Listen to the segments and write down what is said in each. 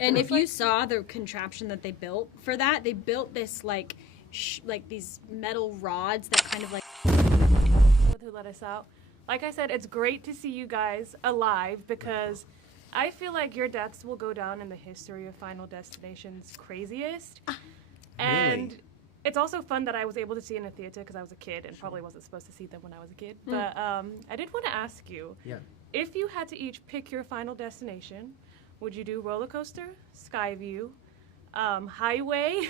And if you saw the contraption that they built for that, they built this like these metal rods that kind of like. Who let us out? Like I said, it's great to see you guys alive because I feel like your deaths will go down in the history of Final Destination's craziest. And Really? it's also fun that I was able to see it in a theater because I was a kid and probably wasn't supposed to see them when I was a kid. But I did want to ask you, if you had to each pick your Final Destination, would you do roller coaster, Skyview, highway,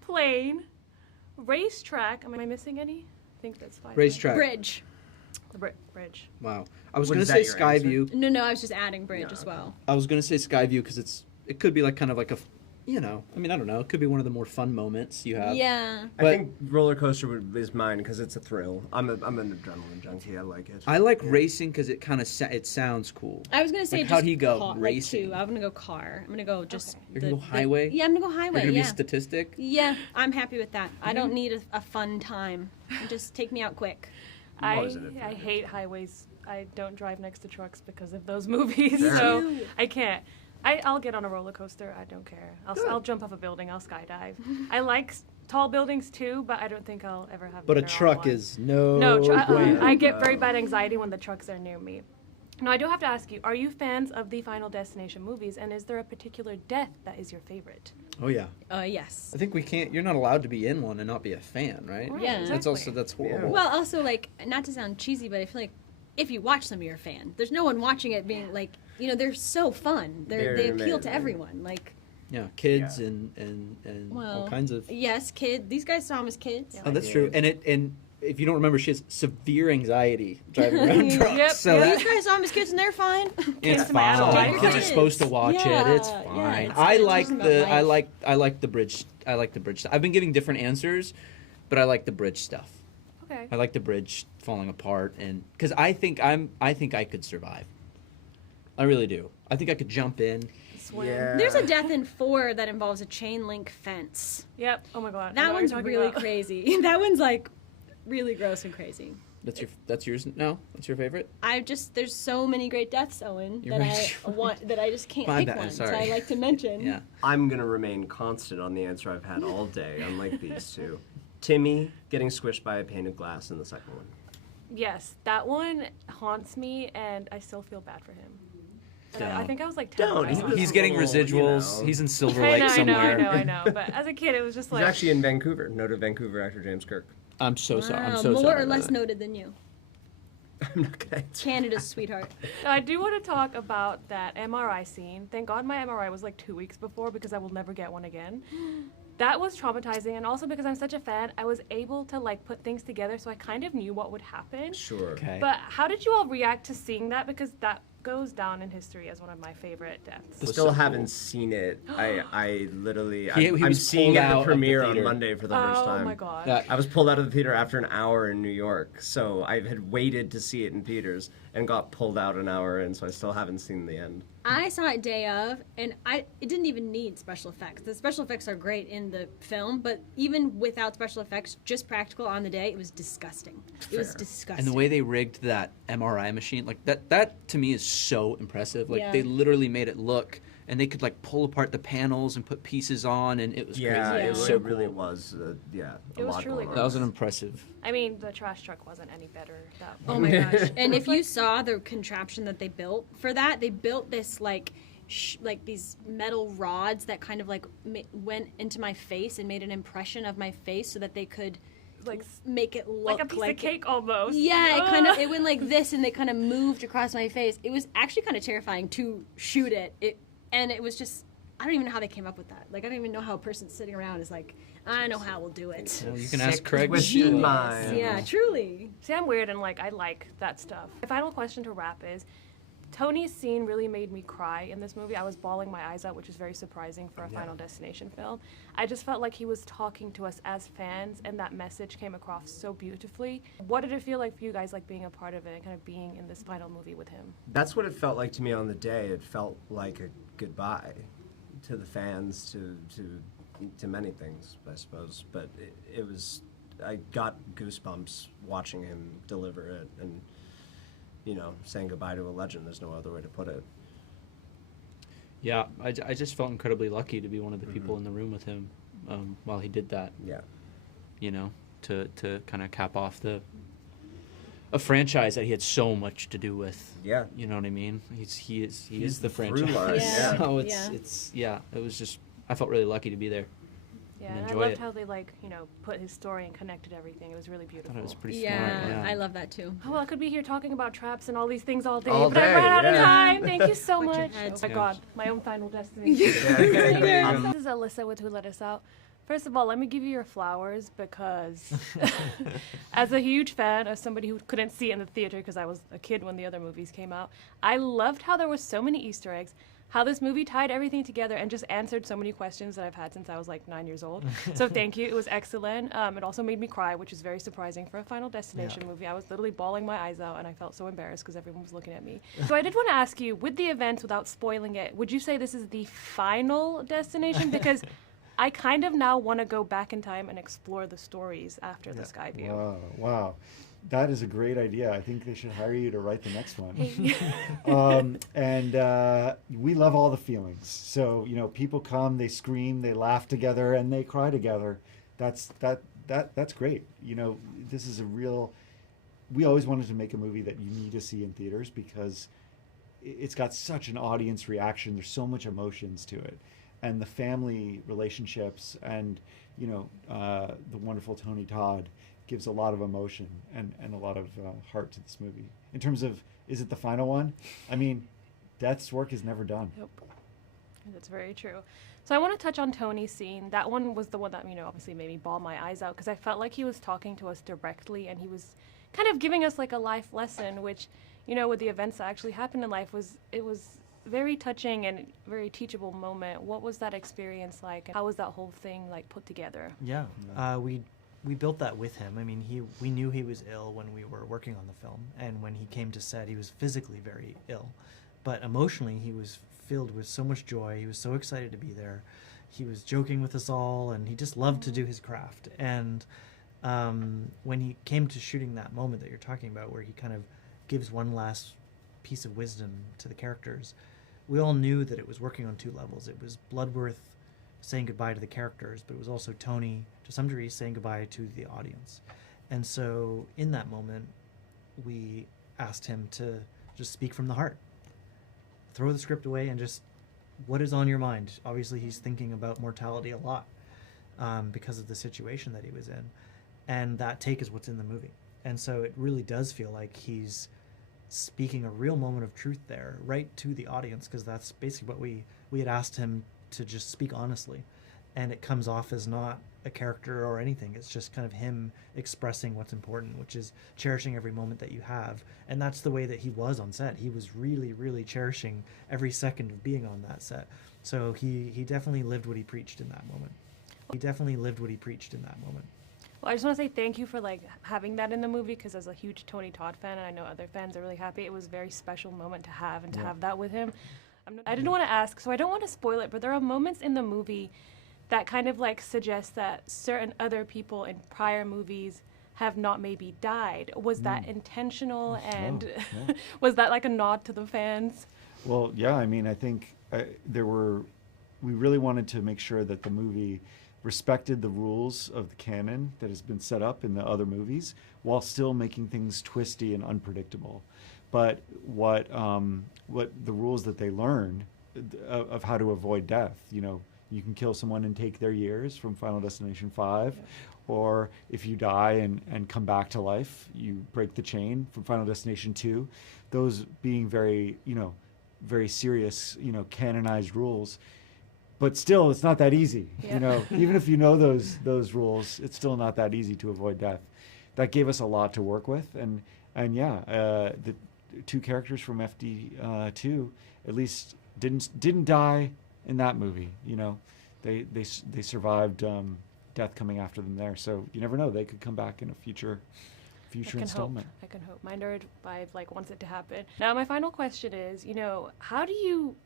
plane, racetrack? Am I missing any? I think that's fine. Racetrack. Bridge. The bridge. Wow. I was going to say Skyview. No, I was just adding bridge as well. I was going to say Skyview because it could be like kind of like a, I don't know. It could be one of the more fun moments you have. Yeah. I think roller coaster is mine because it's a thrill. I'm an adrenaline junkie. I like it. I like racing because it kind of it sounds cool. I was gonna say like, how'd he go racing? I'm gonna go car. I'm gonna go just. You're gonna go highway. Yeah, I'm gonna go highway. You're gonna be statistic. Yeah, I'm happy with that. I don't need a fun time. Just take me out quick. I hate highways. I don't drive next to trucks because of those movies, so I can't. I'll get on a roller coaster. I don't care. I'll jump off a building. I'll skydive. I like tall buildings too, but I don't think I'll ever have. But a truck is no. I get very bad anxiety when the trucks are near me. Now I do have to ask you: are you fans of the Final Destination movies, and is there a particular death that is your favorite? Oh yeah. Yes. I think we can't. You're not allowed to be in one and not be a fan, right? Yeah. Exactly. That's horrible. Well, also like not to sound cheesy, but I feel like if you watch them, you're a fan. There's no one watching it being like, they're so fun. They appeal to everyone. Like. Yeah, kids and all kinds of. Yes, kid. These guys saw them as kids. Oh, that's true. And if you don't remember, she has severe anxiety driving around trucks. So these guys saw them as kids and they're fine. It's fine. Kids are supposed to watch it. It's fine. I like the bridge. I like the bridge. I've been giving different answers, but I like the bridge stuff. Okay. I like the bridge falling apart, and because I think I could survive. I really do. I think I could jump in. Swim. Yeah. There's a death in 4 that involves a chain link fence. Yep. Oh my god. That one's really crazy. That one's like really gross and crazy. That's yours? No, that's your favorite? There's so many great deaths, Owen, that I just can't pick one. Sorry. So I like to mention. Yeah. I'm gonna remain constant on the answer I've had all day, unlike these two. Timmy getting squished by a pane of glass in the second one. Yes, that one haunts me, and I still feel bad for him. I think I was like 10. He's getting revisuals. He's in Silver Lake somewhere. I know. But as a kid, it was just like. He's actually in Vancouver. Noted Vancouver actor James Kirk. I'm so sorry. I'm so sorry. More or less noted than you. I'm not gonna. Canada's sweetheart. I do want to talk about that MRI scene. Thank God my MRI was like 2 weeks before because I will never get one again. That was traumatizing, and also because I'm such a fan, I was able to like put things together, so I kind of knew what would happen. Sure. Okay. But how did you all react to seeing that? Because that goes down in history as one of my favorite deaths. Still haven't seen it. I literally. He I'm was seeing it pulled at out the of the premiere on theater. Monday for the first time. Oh my god. Yeah. I was pulled out of the theater after an hour in New York, so I had waited to see it in theaters and got pulled out an hour in, so I still haven't seen the end. I saw it day of, and it didn't even need special effects. The special effects are great in the film, but even without special effects, just practical on the day, it was disgusting. It was disgusting. And the way they rigged that MRI machine, like that to me is so impressive. Like Yeah. they literally made it look, and they could like pull apart the panels and put pieces on, and it was crazy. It was so really cool. was. It was truly That was an impressive. I mean, the trash truck wasn't any better. Oh my gosh. And if you saw the contraption that they built for that, they built this like these metal rods that kind of like went into my face and made an impression of my face so that they could like make it look like a piece of cake almost. Yeah, it went like this, and they kind of moved across my face. It was actually kind of terrifying to shoot it. And it was just, I don't even know how they came up with that. Like, I don't even know how a person sitting around is like, I know how we'll do it. Well, you can ask Craig. Yeah, truly. See, I'm weird and like I like that stuff. My final question to wrap is, Tony's scene really made me cry in this movie. I was bawling my eyes out, which is very surprising for a Final Destination film. I just felt like he was talking to us as fans, and that message came across so beautifully. What did it feel like for you guys, like being a part of it and kind of being in this final movie with him? That's what it felt like to me on the day. It felt like a goodbye to the fans, to many things, I suppose. But it was, I got goosebumps watching him deliver it, and saying goodbye to a legend. There's no other way to put it. Yeah, I just felt incredibly lucky to be one of the people in the room with him while he did that. Yeah. You know, to kind of cap off a franchise that he had so much to do with. Yeah. You know what I mean? He is the through franchise. line, Yeah. So it was just, I felt really lucky to be there. Yeah, and and I enjoy loved it. how they put his story and connected everything. It was really I beautiful. thought it was pretty Yeah, smart. Yeah, I love that too. Oh, well, I could be here talking about traps and all these things all day, All but I day, ran out of yeah. time. Thank you so Put your much. heads Oh my down. God, my own final destination. This is Alyssa with Who Let Us Out. First of all, let me give you your flowers because as a huge fan of somebody who couldn't see it in the theater because I was a kid when the other movies came out, I loved how there were so many Easter eggs, how this movie tied everything together and just answered so many questions that I've had since I was like 9 years old. So thank you. It was excellent. It also made me cry, which is very surprising for a Final Destination movie. I was literally bawling my eyes out and I felt so embarrassed because everyone was looking at me. So I did want to ask you, with the events, without spoiling it, would you say this is the final destination? Because I kind of now want to go back in time and explore the stories after the Skyview. Wow. That is a great idea. I think they should hire you to write the next one. We love all the feelings. So, people come, they scream, they laugh together, and they cry together. That's great. This is we always wanted to make a movie that you need to see in theaters because it's got such an audience reaction. There's so much emotions to it. And the family relationships and, the wonderful Tony Todd gives a lot of emotion and a lot of heart to this movie. In terms of, is it the final one? I mean, Death's work is never done. Yep. That's very true. So I want to touch on Tony's scene. That one was the one that, obviously made me bawl my eyes out because I felt like he was talking to us directly and he was kind of giving us like a life lesson, which, with the events that actually happened in life it was very touching and very teachable moment. What was that experience like? How was that whole thing like put together? Yeah, we built that with him. I mean, we knew he was ill when we were working on the film, and when he came to set, he was physically very ill, but emotionally he was filled with so much joy. He was so excited to be there. He was joking with us all, and he just loved to do his craft. And when he came to shooting that moment that you're talking about, where he kind of gives one last piece of wisdom to the characters, we all knew that it was working on two levels. It was Bloodworth saying goodbye to the characters, but it was also Tony, to some degree, saying goodbye to the audience. And so in that moment, we asked him to just speak from the heart. Throw the script away and just, what is on your mind? Obviously, he's thinking about mortality a lot because of the situation that he was in. And that take is what's in the movie. And so it really does feel like he's speaking a real moment of truth there, right to the audience, because that's basically what we had asked him to just speak honestly. And it comes off as not a character or anything. It's just kind of him expressing what's important, which is cherishing every moment that you have. And that's the way that he was on set. He was really, really cherishing every second of being on that set. So he definitely lived what he preached in that moment. Well, I just want to say thank you for having that in the movie, because as a huge Tony Todd fan, and I know other fans are really happy, it was a very special moment to have, and to have that with him. I didn't want to ask, so I don't want to spoil it, but there are moments in the movie that kind of suggest that certain other people in prior movies have not maybe died. Was that intentional, and was that a nod to the fans? Well, yeah, I mean, I think we really wanted to make sure that the movie respected the rules of the canon that has been set up in the other movies while still making things twisty and unpredictable. But what the rules that they learned of how to avoid death, you can kill someone and take their years from Final Destination 5, or if you die and come back to life, you break the chain from Final Destination 2. Those being very, very serious, canonized rules. But still, it's not that easy. Even if you know those rules, it's still not that easy to avoid death. That gave us a lot to work with, and the two characters from FD2 at least didn't die in that movie. They survived death coming after them there. So you never know; they could come back in a future installment. I can hope. My nerd vibe wants it to happen. Now, my final question is, how do you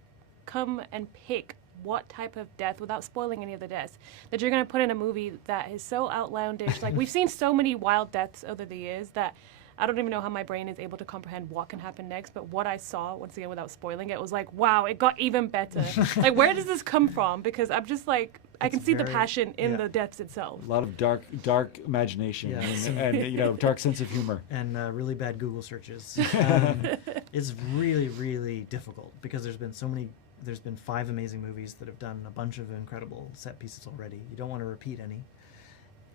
come and pick what type of death, without spoiling any of the deaths, that you're going to put in a movie that is so outlandish? We've seen so many wild deaths over the years that I don't even know how my brain is able to comprehend what can happen next, but what I saw, once again, without spoiling it, was like, wow, it got even better. Like, where does this come from? Because I'm just like, I can see the passion in the deaths itself. A lot of dark imagination and dark sense of humor. And really bad Google searches. It's really, really difficult because there's been 5 amazing movies that have done a bunch of incredible set pieces already. You don't want to repeat any.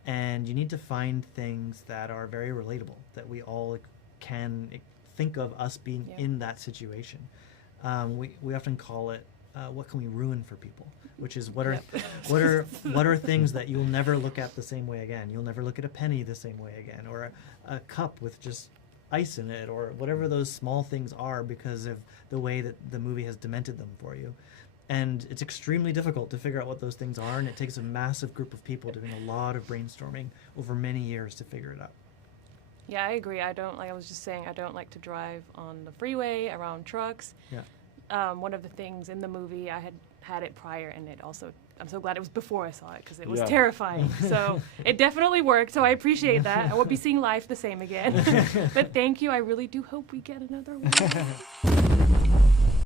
And you need to find things that are very relatable, that we all can think of us being in that situation. We often call it, what can we ruin for people? Which is what are things that you'll never look at the same way again? You'll never look at a penny the same way again, or a cup with just ice in it, or whatever those small things are because of the way that the movie has demented them for you. And it's extremely difficult to figure out what those things are, and it takes a massive group of people doing a lot of brainstorming over many years to figure it out. Yeah, I agree. I was just saying, I don't like to drive on the freeway around trucks. Yeah. One of the things in the movie, I had it prior, and it also, I'm so glad it was before I saw it because it was terrifying. So it definitely worked, so I appreciate that. I won't be seeing life the same again. But thank you. I really do hope we get another one.